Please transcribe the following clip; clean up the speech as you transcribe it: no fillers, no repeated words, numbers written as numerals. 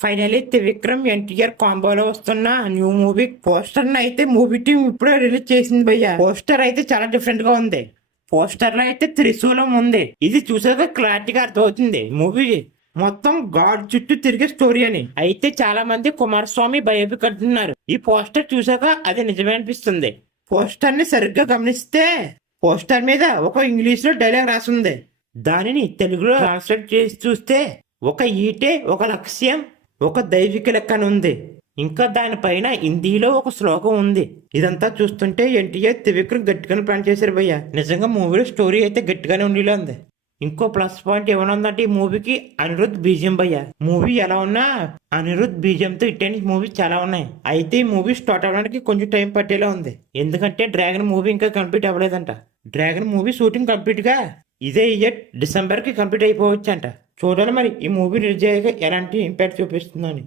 Finally Trivikram NTR కాంబోలో వస్తున్న new movie poster అయితే movie team ఇప్పుడే రిలీజ్ చేసింది భయ్య. పోస్టర్ అయితే చాలా డిఫరెంట్ గా ఉంది. పోస్టర్ లో అయితే త్రిశూలం ఉంది. ఇది చూసాక క్లారిటీగా అర్థమవుతుంది మూవీ మొత్తం గాడ్ చుట్టూ తిరిగే స్టోరీ అని. అయితే చాలా మంది కుమారస్వామి బయోపిక్ అంటున్నారు. ఈ పోస్టర్ చూసాక అది నిజమే అనిపిస్తుంది. పోస్టర్ ని సరిగ్గా గమనిస్తే పోస్టర్ మీద ఒక ఇంగ్లీష్ లో డైలాగ్ రాసింది. దానిని తెలుగులో ట్రాన్స్లేట్ చేసి చూస్తే ఒక ఈటే ఒక లక్ష్యం ఒక దైవిక లెక్కన ఉంది. ఇంకా దానిపైన హిందీలో ఒక శ్లోకం ఉంది. ఇదంతా చూస్తుంటే ఎన్టీఆర్ త్రివిక్రమ్ గట్టిగానే ప్లాన్ చేశారు భయ్య. నిజంగా మూవీలో స్టోరీ అయితే గట్టిగానే ఉండేలా ఉంది. ఇంకో ప్లస్ పాయింట్ ఏమైనా ఉందంటే ఈ మూవీకి అనిరుద్ బీజియం భయ్య. మూవీ ఎలా ఉన్నా అనిరుద్ బీజియంతో ఇట్టని మూవీ చాలా ఉన్నాయి. అయితే ఈ మూవీ స్టార్ట్ అవ్వడానికి కొంచెం టైం పట్టేలా ఉంది. ఎందుకంటే డ్రాగన్ మూవీ ఇంకా కంప్లీట్ అవ్వలేదంట. డ్రాగన్ మూవీ షూటింగ్ కంప్లీట్ గా ఇదే ఇయర్ డిసెంబర్ కి కంప్లీట్ అయిపోవచ్చు అంట. చూడాలి మరి ఈ మూవీ రిలీజ్ అయ్యాక ఎలాంటి ఇంపాక్ట్ చూపిస్తుందని.